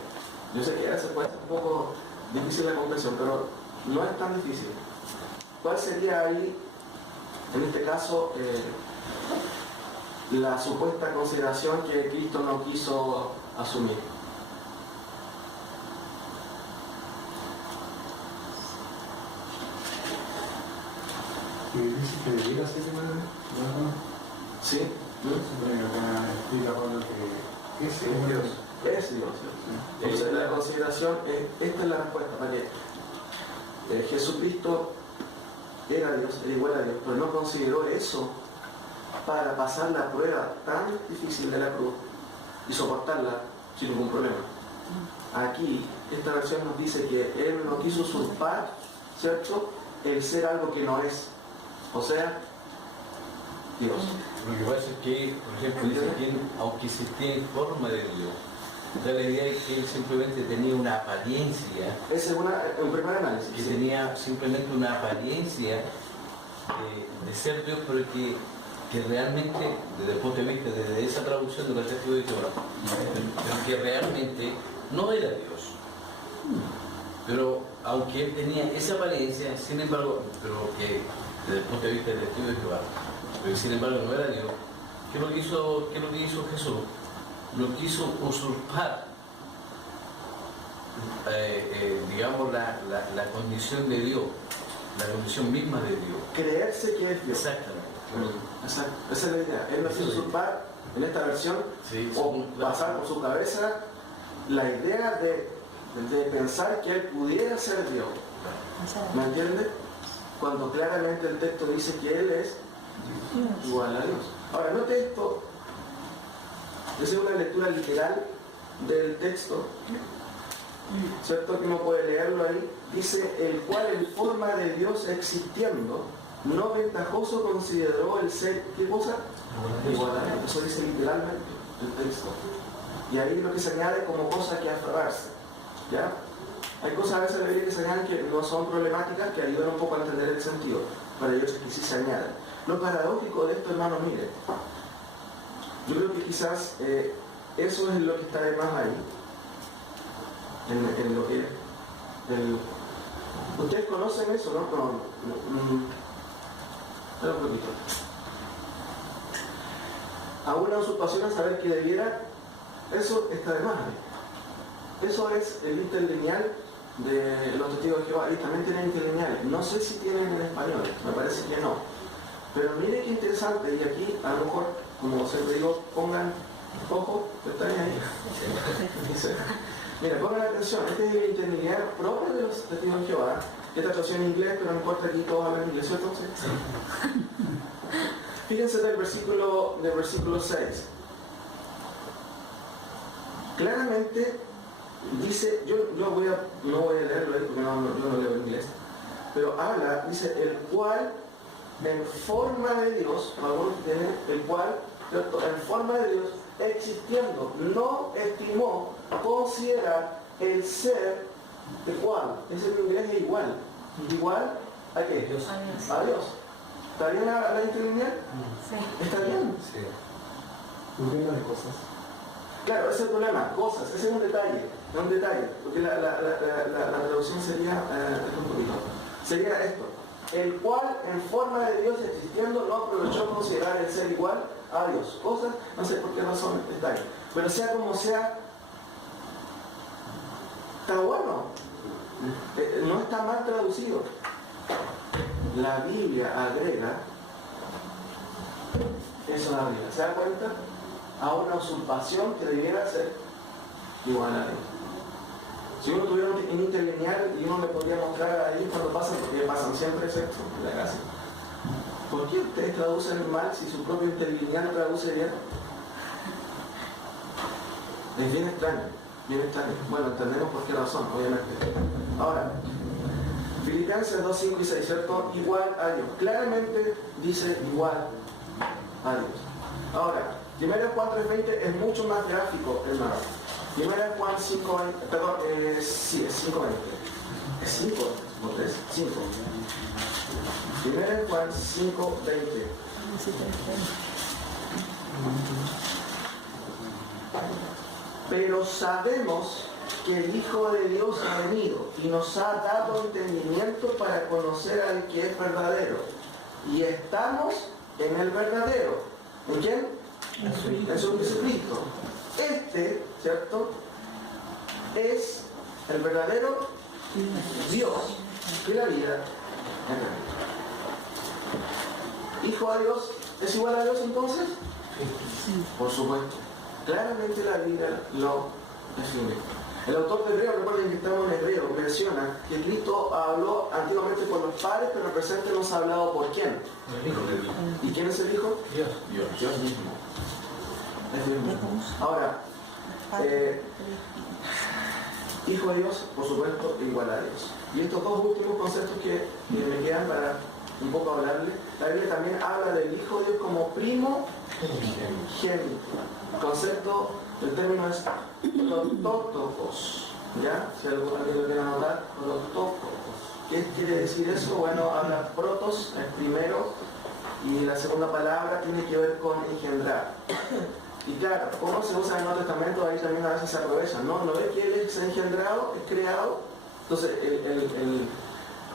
Yo sé que a veces puede ser un poco difícil la comprensión, pero no es tan difícil. ¿Cuál sería ahí En este caso, la supuesta consideración que Cristo no quiso asumir. ¿Y dice que debiera ser humano? ¿Sí? Explica Pablo que es Dios. Es Dios. Entonces la consideración, esta es la respuesta, para que Jesucristo era Dios, era igual a Dios, pero no consideró eso para pasar la prueba tan difícil de la cruz y soportarla sin ningún problema. Aquí, esta versión nos dice que Él no quiso usurpar, ¿cierto?, el ser algo que no es, o sea, Dios. Lo que pasa es que, por ejemplo, dice que él, aunque se tiene forma de Dios, da la idea de que él simplemente tenía una apariencia, Ese es un primer análisis. que sí. tenía simplemente una apariencia de ser Dios, pero que realmente, desde el punto de vista de esa traducción de los testigos de Jehová, pero que realmente no era Dios. Pero aunque él tenía esa apariencia, sin embargo, pero que desde el punto de vista del testigo de Jehová, pero sin embargo no era Dios, ¿qué es lo que hizo Jesús? No quiso usurpar, digamos, la condición de Dios, la condición misma de Dios. Creerse que es Dios. Exactamente. Exacto. Esa es la idea. Él no quiso usurpar en esta versión Sí, o sí, pasar por su cabeza la idea de pensar que él pudiera ser Dios. ¿Me entiende? Cuando claramente el texto dice que él es igual a Dios. Ahora, note esto. Esa es una lectura literal del texto, ¿cierto? Que uno puede leerlo ahí. Dice, el cual en forma de Dios existiendo, no ventajoso consideró el ser, ¿qué cosa? Igual a Dios. Eso dice literalmente el texto. Y ahí lo que se añade como cosa que aferrarse. ¿Ya? Hay cosas a veces en la Biblia que se añaden que no son problemáticas, que ayudan un poco a entender el sentido. Para ellos que sí se añaden. Lo paradójico de esto, hermanos, mire. Yo creo que quizás eso es lo que está de más ahí. En lo que ustedes conocen eso, ¿no? Espera un poquito. A una usurpación a saber que debiera, eso está de más ahí. Eso es el interlineal de los testigos de Jehová. Y también tienen interlineales. No sé si tienen en español, me parece que no. Pero mire qué interesante, y aquí a lo mejor, como siempre digo, pongan ojo, están ahí. Mira, pongan atención, este es el interlineal propio de los testigos de Jehová. Esta traducción en inglés, pero no importa, aquí todos hablan inglés, ¿cierto? Sí. Fíjense del versículo 6. Claramente dice, yo no voy a leerlo ahí porque yo no leo inglés, pero habla, dice, el cual en forma de Dios, el cual, ¿cierto?, en forma de Dios, existiendo, no estimó considerar el ser igual. Ese en inglés es igual. ¿Igual a qué? Dios. A Dios. ¿Está bien la interlineal? Sí. ¿Está bien? Sí. ¿Por qué no de cosas? Claro, ese es el problema, cosas, ese es un detalle, porque la traducción sería, sería esto, el cual en forma de Dios existiendo no aprovechó considerar el ser igual a Dios, cosas, no sé por qué razón está ahí, pero sea como sea, está bueno, no está mal traducido. La Biblia agrega eso a la Biblia, ¿se da cuenta? A una usurpación que debiera ser igual a Dios. Si uno tuviera un interlineal y uno le podría mostrar ahí cuando pasan, porque pasan siempre sexo en la casa. ¿Por qué ustedes traducen mal si su propio interlineal traduce bien? Es bien extraño, bien extraño. Bueno, entendemos por qué razón, obviamente. Ahora, Filipenses 2, 5 y 6, ¿cierto? Igual a Dios. Claramente dice igual a Dios. Ahora, 1 Juan 3:20 es mucho más gráfico, hermano. 1 Juan 5:20, perdón, sí, es 5:20. Es 5, no 3, 5. 1 Juan 5:20. Pero sabemos que el Hijo de Dios ha venido y nos ha dado entendimiento para conocer al que es verdadero. y estamos en el verdadero. ¿En quién? En su Jesucristo. Este, ¿cierto? Es el verdadero Dios y la vida en Cristo. ¿Hijo de Dios es igual a Dios entonces? Sí. Por supuesto. Claramente la Biblia lo define. El autor de Hebreo, recuerden que estamos en Hebreo, menciona que Cristo habló antiguamente con los padres, pero en el presente nos ha hablado por quién. El Hijo de Dios. ¿Y quién es el Hijo? Dios. Dios mismo. Es Dios mismo. Ahora, Hijo de Dios, por supuesto, igual a Dios. Y estos dos últimos conceptos que me quedan para un poco hablarle, la Biblia también habla del Hijo de Dios como primo génito. El concepto, el término es protótokos. ¿Ya? Si alguien lo quiere anotar, protótokos. ¿Qué quiere decir eso? Bueno, habla protos, el primero, y la segunda palabra tiene que ver con engendrar. Y claro, ¿cómo se usa en el Nuevo Testamento? Ahí también a veces se aprovecha, ¿no? ¿No ve que Él es engendrado, es creado? Entonces,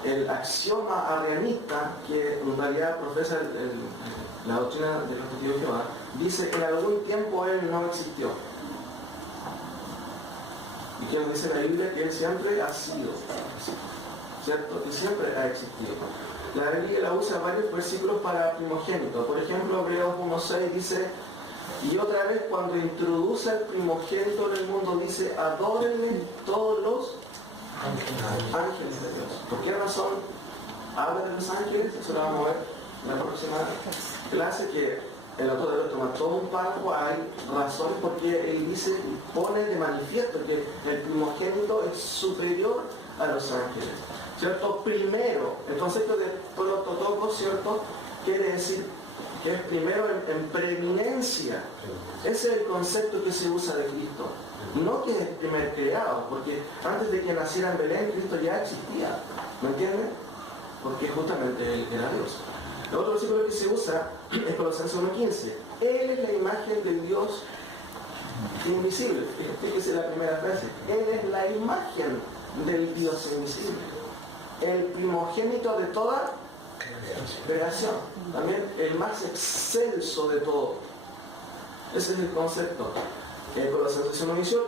el axioma arrianista, que en realidad profesa la doctrina de los testigos de Jehová, dice que en algún tiempo Él no existió. Y que nos dice la Biblia que Él siempre ha sido, ¿cierto? Y siempre ha existido. La Biblia la usa en varios versículos para primogénito. Por ejemplo, Hebreos 1.6 dice: y otra vez cuando introduce el primogénito en el mundo dice: adórenle todos los ángeles de Dios. ¿Por qué razón habla de los ángeles? Eso lo vamos a ver en la próxima clase, que el autor debe tomar todo un párrafo. Hay razones porque él dice, pone de manifiesto que el primogénito es superior a los ángeles, ¿cierto? Primero, el concepto de prototokos, ¿cierto? Quiere decir que es primero en preeminencia. Ese es el concepto que se usa de Cristo. No que es el primer creado, porque antes de que naciera en Belén, Cristo ya existía. ¿Me entienden? Porque justamente Él era Dios. El otro versículo que se usa es Colosenses 1.15. Él es la imagen del Dios invisible. Fíjese la primera frase. Él es la imagen del Dios invisible. El primogénito de toda creación. También el más excelso de todo. Ese es el concepto. Colosenses 1.18.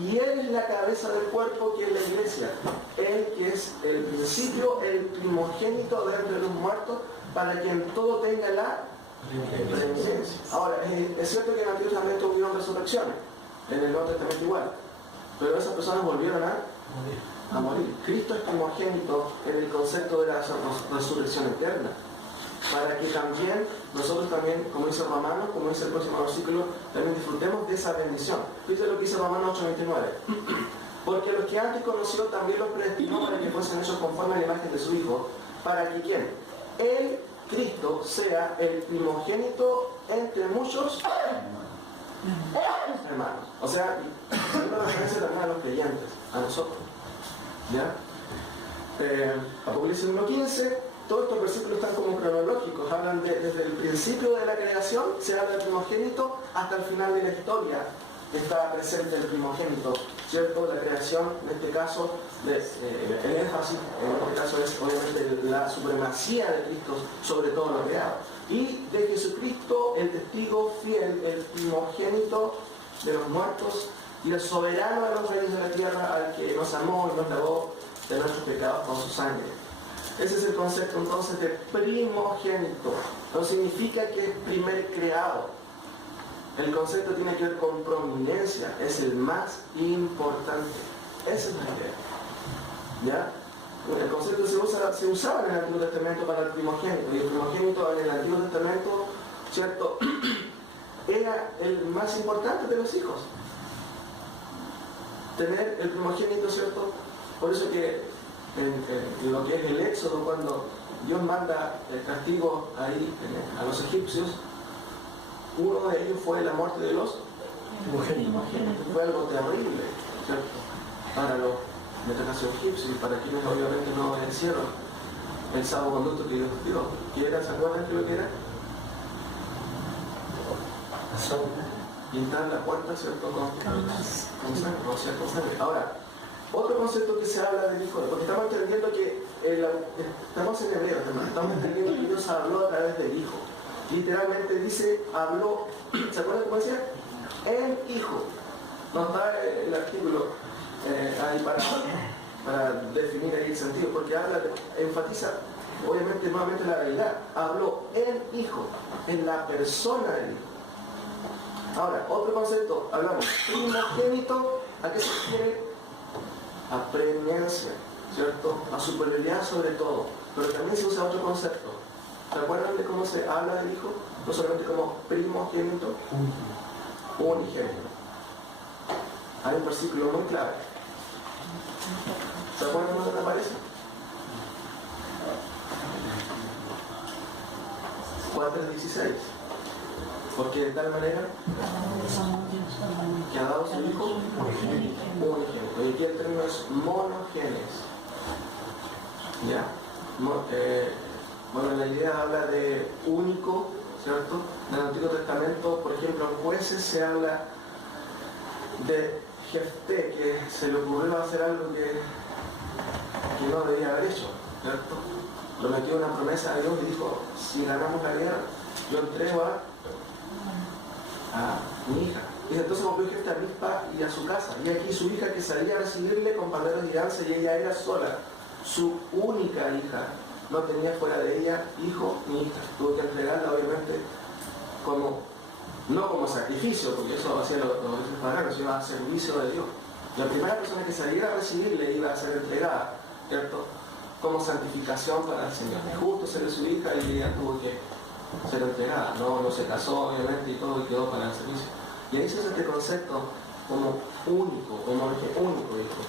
Y Él es la cabeza del cuerpo, que es la iglesia. Él que es el principio, el primogénito de entre los muertos, para quien todo tenga la preeminencia. Ahora, es cierto que en el Antiguo Testamento hubieron resurrecciones, en el Nuevo Testamento igual, pero esas personas volvieron a morir. Cristo es primogénito en el concepto de la resurrección eterna, para que también nosotros también, como dice Romanos, como dice el próximo versículo, también disfrutemos de esa bendición. Fíjate lo que dice Romanos 8.29. Porque los que antes conoció también los predestinó para que fuesen hechos conforme a la imagen de su Hijo, para que ¿quién? Él, Cristo, sea el primogénito entre muchos hermanos. O sea, una referencia también a los creyentes, a nosotros. ¿Ya? Apocalipsis 1.15. Todos estos versículos están como cronológicos, hablan desde el principio de la creación, se habla del primogénito, hasta el final de la historia está presente el primogénito, ¿cierto? La creación, en este caso, el énfasis, en este caso es obviamente la supremacía de Cristo sobre todo lo creado. Y de Jesucristo, el testigo fiel, el primogénito de los muertos y el soberano de los reyes de la tierra, al que nos amó y nos lavó de nuestros pecados con su sangre. Ese es el concepto entonces de primogénito. No significa que es primer creado. El concepto tiene que ver con prominencia. Es el más importante. Esa es la idea. ¿Ya? El concepto se usaba en el Antiguo Testamento para el primogénito. Y el primogénito en el Antiguo Testamento, ¿cierto? Era el más importante de los hijos. Tener el primogénito, ¿cierto? Por eso que en lo que es el Éxodo, cuando Dios manda el castigo ahí a los egipcios, uno de ellos fue la muerte de los primogénitos. Fue algo terrible, ¿cierto? Para los egipcios y para quienes obviamente no hicieron el salvoconducto que Dios dio. ¿Qué era? ¿Se acuerdan de lo que era? Pintar la puerta, ¿cierto? Con sangre, rociar con sangre. Ahora, Otro concepto que se habla del Hijo, porque estamos entendiendo que, estamos en hebreo, estamos entendiendo que Dios habló a través del Hijo. Literalmente dice, habló, ¿se acuerdan cómo decía? El Hijo. No está el artículo ahí para definir ahí el sentido, porque enfatiza obviamente nuevamente la realidad. Habló el Hijo, en la persona del Hijo. Ahora, otro concepto, hablamos primogénito, ¿a qué se refiere? A preeminencia, ¿cierto? A superioridad sobre todo. Pero también se usa otro concepto. ¿Se acuerdan de cómo se habla del Hijo? No solamente como primogénito, unigénito. Hay un versículo muy clave. ¿Se acuerdan dónde aparece? Juan 3:16. Porque de tal manera que ha dado su Hijo unigénito. Y aquí el término es monogenes. ¿Ya? Bueno, la idea habla de único, ¿cierto? En el Antiguo Testamento, por ejemplo, en Jueces se habla de Jefté, que se le ocurrió hacer algo que no debía haber hecho, ¿cierto? Prometió una promesa a Dios y dijo, si ganamos la guerra, yo entrego a mi hija. Y entonces volvió Jefté a Mizpa y a su casa. Y aquí su hija que salía a recibirle con panderos y danza, y ella era sola, su única hija. No tenía fuera de ella hijo ni hija. Tuvo que entregarla obviamente no como sacrificio, porque eso hacía los paganos, iba a servicio de Dios. La primera persona que saliera a recibirle iba a ser entregada, ¿cierto? Como santificación para el Señor. Justo ser su hija y ella tuvo que ser entregada. No se casó obviamente y todo y quedó para el servicio. Y ahí se usa este concepto como único, como único hijo.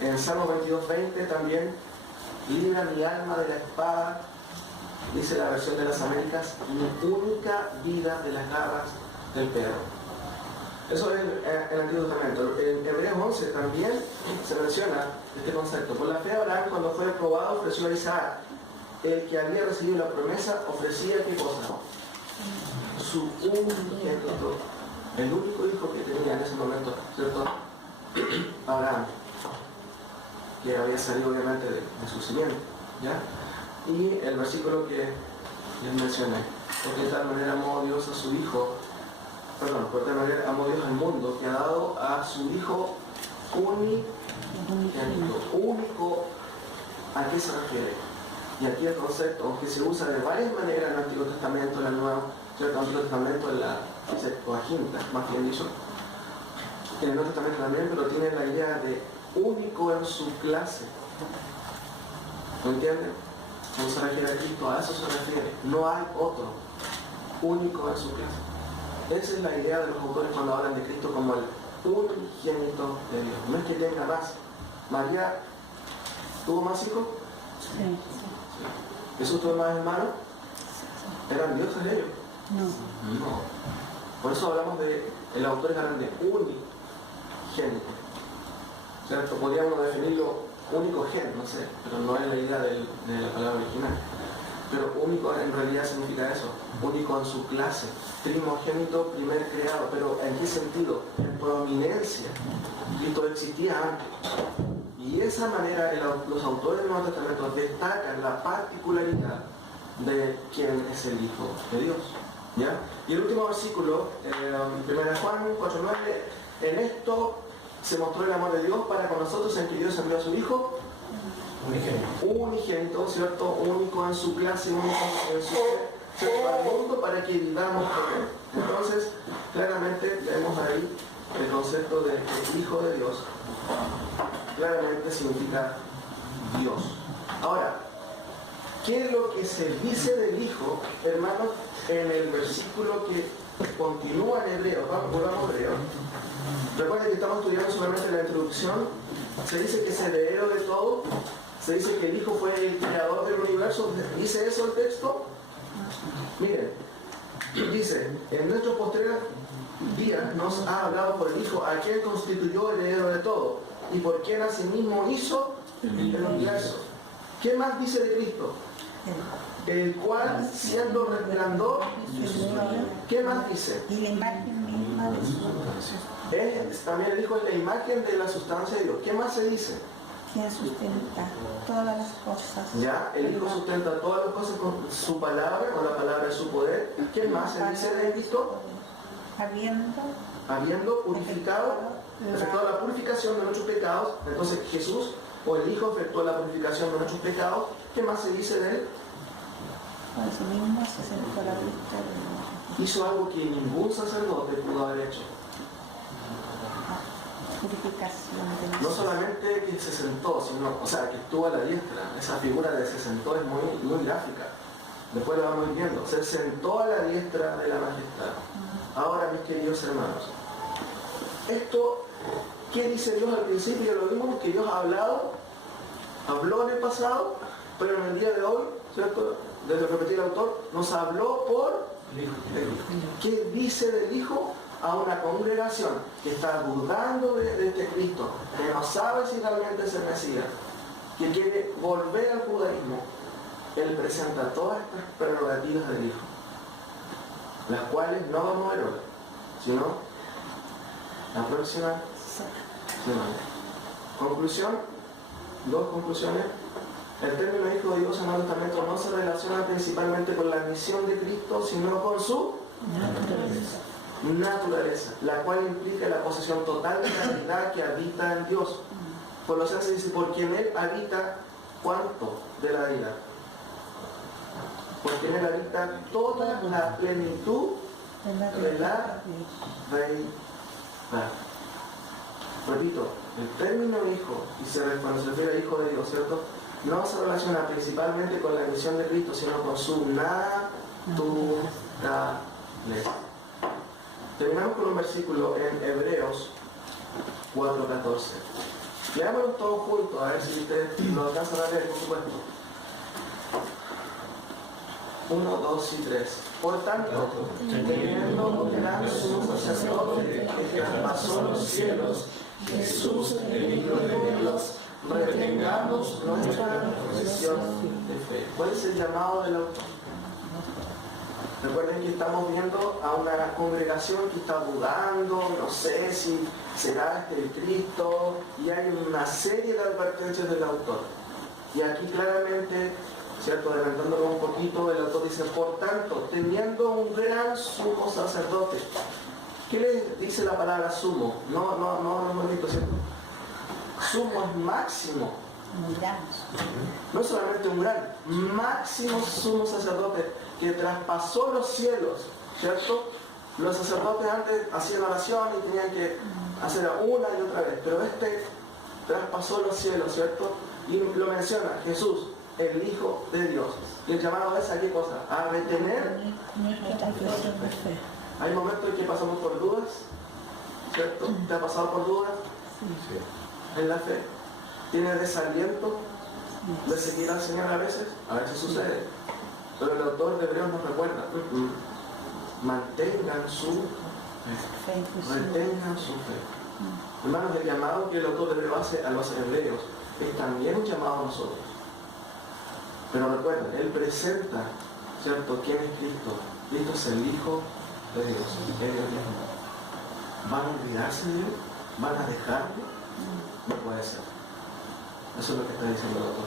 En Salmo 22:20 también, libra mi alma de la espada, dice la versión de las Américas, mi única vida de las garras del perro. Eso es el Antiguo Testamento. En Hebreos 11 también se menciona este concepto. Por la fe Abraham, cuando fue probado, ofreció a Isaac. El que había recibido la promesa ofrecía ¿qué cosa? Su unigénito, el único hijo que tenía en ese momento, ¿cierto? Abraham, que había salido obviamente de su simiente, ¿ya? Y el versículo que les mencioné, porque de tal manera amó Dios a su hijo, por tal manera amó Dios al mundo, que ha dado a su hijo unigénito. Único, ¿a qué se refiere? Y aquí el concepto, aunque se usa de varias maneras en el Antiguo Testamento, en el Nuevo, ¿cierto? El Antiguo Testamento en la Septuaginta, más bien dicho, en el Nuevo Testamento también, pero tiene la idea de único en su clase. ¿Me entienden? Cuando se refiere a Cristo, a eso se refiere. No hay otro único en su clase. Esa es la idea de los autores cuando hablan de Cristo como el unigénito de Dios. No es que tenga más. María tuvo más hijos. Sí. ¿Jesús tuvo más hermanos? ¿Eran dioses ellos? No. Por eso hablamos de, el autor hablan de unigénito. ¿Cierto? Podríamos definirlo único gen, no sé, pero no es la idea de la palabra original. Pero único en realidad significa eso, único en su clase, primogénito, primer creado. Pero ¿en qué sentido? En prominencia. Cristo existía antes. Y de esa manera los autores del Nuevo Testamento destacan la particularidad de quién es el Hijo de Dios. ¿Ya? Y el último versículo, 1 Juan 4:9, en esto se mostró el amor de Dios para con nosotros, en que Dios envió a su Hijo unigénito, ¿cierto? Único en su clase, único en su ser, al mundo para que vivamos por él. Entonces, claramente vemos ahí el concepto de Hijo de Dios. Claramente significa Dios. Ahora, ¿qué es lo que se dice del Hijo, hermanos, en el versículo que continúa en Hebreo? Volvamos a Hebreo. Recuerden que estamos estudiando solamente la introducción. Se dice que es el heredero de todo. Se dice que el Hijo fue el creador del universo. ¿Dice eso el texto? Miren, dice, en nuestros posteriores días nos ha hablado por el Hijo, a quien constituyó el heredero de todo, y por quien asimismo hizo el universo. ¿Qué más dice de Cristo? el cual siendo resplandor, ¿qué más dice? Y la imagen misma de su También el Hijo es la imagen de la sustancia de Dios. ¿Qué más se dice? quien sustenta todas las cosas. Ya, el Hijo sustenta todas las cosas con su palabra, con la palabra de su poder. ¿Qué más se dice de Cristo? Habiendo purificado, efectuado la purificación de nuestros pecados. Entonces Jesús o el Hijo efectuó la purificación de nuestros pecados. ¿Qué más se dice de él? Por sí mismo se sentó la vista de Hizo algo que ningún sacerdote pudo haber hecho. purificación de No solamente que se sentó, sino, o sea, que estuvo a la diestra. Esa figura de se sentó es muy gráfica. Después lo vamos viendo. Se sentó a la diestra de la majestad. Ahora, mis queridos hermanos, esto, ¿qué dice Dios al principio? Lo vimos que Dios habló en el pasado, pero en el día de hoy, ¿cierto? Desde repetir el autor, nos habló por el Hijo. ¿Qué dice del Hijo? A una congregación que está dudando de este Cristo, que no sabe si realmente es el Mesías, que quiere volver al judaísmo. Él presenta todas estas prerrogativas del Hijo, las cuales no vamos a ver hoy, sino la próxima semana. Conclusión, dos conclusiones. El término Hijo de Dios en el Nuevo Testamento no se relaciona principalmente con la misión de Cristo, sino con su naturaleza, la cual implica la posesión total de la deidad que habita en Dios. Por lo tanto se dice, por quien Él habita, ¿cuánto de la deidad? Porque en él habita toda la plenitud de la deidad. Repito, el término hijo, y cuando se refiere a hijo de Dios, ¿cierto? No se relaciona principalmente con la misión de Cristo, sino con su naturaleza. Terminamos con un versículo en Hebreos 4:14. Leámoslo todos juntos, a ver si ustedes lo alcanzan a leer, por supuesto. 1, 2 y 3. Por tanto, teniendo un gran sumo sacerdote que traspasó los cielos, Jesús, el Hijo de Dios, retengamos nuestra profesión de fe. ¿Cuál es el llamado del autor? Recuerden que estamos viendo a una congregación que está dudando, no sé si será el Cristo, y hay una serie de advertencias del autor. Y aquí claramente, ¿cierto? Adelantándolo un poquito, el autor dice, por tanto, teniendo un gran sumo sacerdote. ¿Qué le dice la palabra sumo? No hemos visto, ¿cierto? Sumo es máximo. No solamente un gran, máximo sumo sacerdote que traspasó los cielos, ¿cierto? Los sacerdotes antes hacían oración y tenían que hacer una y otra vez, pero este traspasó los cielos, ¿cierto? Y lo menciona Jesús, el Hijo de Dios. Y el llamado es a qué cosa? A retener. Hay momentos en que pasamos por dudas, ¿cierto? ¿Te ha pasado por dudas? Sí. En la fe. ¿Tienes desaliento de seguir al Señor a veces? A veces sucede. Pero el autor de Hebreos nos recuerda, mantengan su fe. Retengan su fe. Hermanos, el llamado que el autor de Hebreos hace a los hebreos es también un llamado a nosotros. Pero recuerden, él presenta, ¿cierto?, quién es Cristo. Cristo es el Hijo de Dios. ¿Van a olvidarse de Dios? ¿Van a dejarlo? No puede ser. Eso es lo que está diciendo el autor.